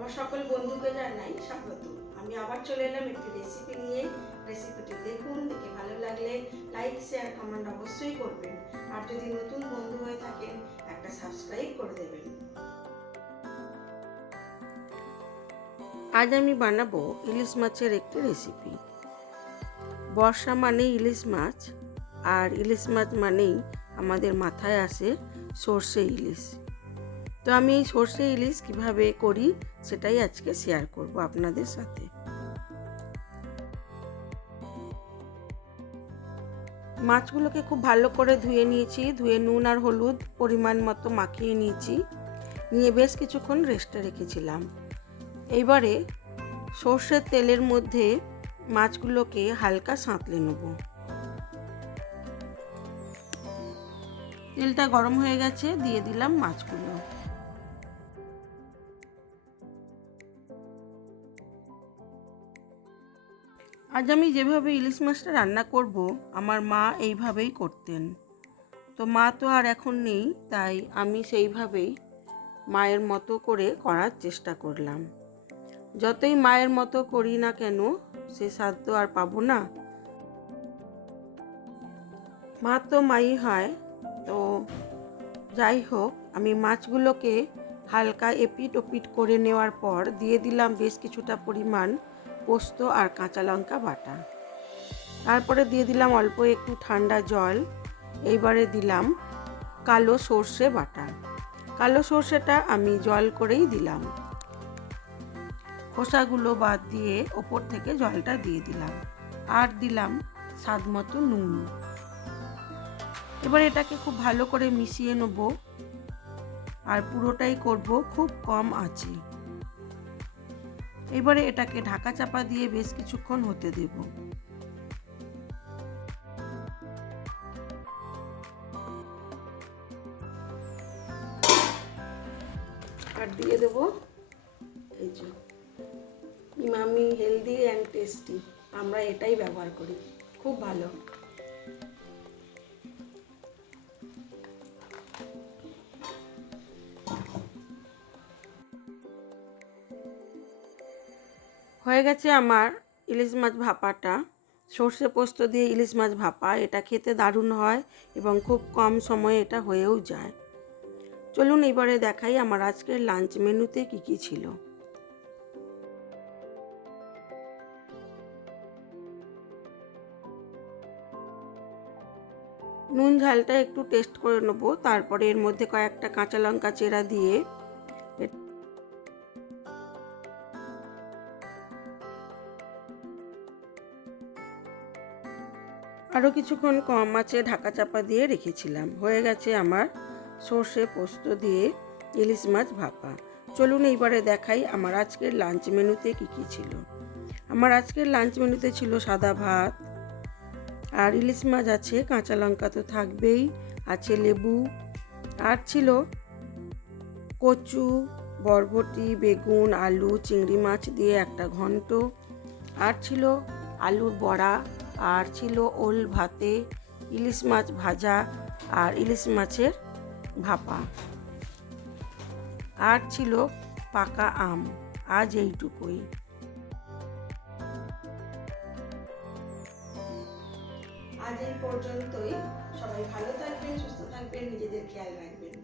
আমার সকল বন্ধুকে জানাই স্বাগত। আমি আবার চলে এলাম একটি রেসিপি নিয়ে। রেসিপিটি দেখুন, দেখে ভালো লাগলে লাইক শেয়ার কমেন্ট অবশ্যই করবেন, আর যদি নতুন বন্ধু হয়ে থাকেন একটা সাবস্ক্রাইব করে দেবেন। আজ আমি বানাবো ইলিশ মাছের একটি রেসিপি। বর্ষা মানেই ইলিশ মাছ, আর ইলিশ মাছ মানেই আমাদের মাথায় আসে সর্ষে ইলিশ। তো আমি এই সর্ষে ইলিশ কিভাবে করি সেটাই আজকে শেয়ার করব আপনাদের সাথে। মাছগুলোকে খুব ভালো করে ধুয়ে নিয়েছি। ধুয়ে নুন আর হলুদ পরিমাণ মতো মাখিয়ে নিয়েছি, নিয়ে বেশ কিছুক্ষণ রেস্টে রেখেছিলাম। এইবারে সর্ষের তেলের মধ্যে মাছগুলোকে হালকা সাঁতলে নেব। তেলটা গরম হয়ে গেছে, দিয়ে দিলাম মাছগুলো। আজ আমি যেভাবে ইলিশ মাছটা রান্না করব, আমার মা এইভাবেই করতেন। তো মা তো আর এখন নেই, তাই আমি সেইভাবেই মায়ের মতো করে করার চেষ্টা করলাম। যতই মায়ের মতো করি না কেন, সে স্বাদ তো আর পাবো না। মা তো মাই হয়। তো যাই হোক, আমি মাছগুলোকে হালকা এপিট ওপিট করে নেওয়ার পর দিয়ে দিলাম বেশ কিছুটা পরিমাণ পোস্ত আর কাঁচা লঙ্কা বাটা। তারপরে দিয়ে দিলাম অল্প একটু ঠান্ডা জল। এইবারে দিলাম কালো সর্ষে বাটা। কালো সর্ষেটা আমি জল করেই দিলাম। খোসাগুলো বাদ দিয়ে ওপর থেকে জলটা দিয়ে দিলাম, আর দিলাম স্বাদ মতো নুন। এবার এটাকে খুব ভালো করে মিশিয়ে নেব, আর পুরোটাই করব খুব কম আঁচে। এবারে এটাকে ঢাকা চাপা দিয়ে বেশ কিছুক্ষণ হতে দেব। আর দিয়ে দেব এই যে ইমামি হেলদি অ্যান্ড টেস্টি। আমরা এটাই ব্যবহার করি, খুব ভালো। হয়ে গেছে আমার ইলিশ মাছ ভাপাটা। সর্ষে পোস্ত দিয়ে ইলিশ মাছ ভাপা, এটা খেতে দারুণ হয় এবং খুব কম সময়ে এটা হয়েও যায়। চলুন এবারে দেখাই আমার আজকের লাঞ্চ মেনুতে কি কি ছিল। নুন ঝালটা একটু টেস্ট করে নেবো, তারপরে এর মধ্যে কয়েকটা কাঁচা লঙ্কা চেরা দিয়ে আরও কিছুক্ষণ কম আঁচে ঢাকা চাপা দিয়ে রেখেছিলাম। হয়ে গেছে আমার সর্ষে পোস্ত দিয়ে ইলিশ মাছ ভাপা। চলুন এইবারে দেখাই আমার আজকের লাঞ্চ মেনুতে কি কি ছিল। আমার আজকের লাঞ্চ মেনুতে ছিল সাদা ভাত, আর ইলিশ মাছ আছে, কাঁচা লঙ্কা তো থাকবেই, আছে লেবু, আর ছিল কচু, বরবটি, বেগুন, আলু, চিংড়ি মাছ দিয়ে একটা ঘন্ট, আর ছিল আলুর বড়া, আর ছিল ওল ভাতে, ইলিশ মাছ ভাজা, আর ইলিশ মাছের ভাপা, আর ছিল পাকা আম। আজ এইটুকুই। আজ এই পর্যন্তই। সবাই ভালো থাকবেন, সুস্থ থাকবেন, নিজেদের খেয়াল রাখবেন।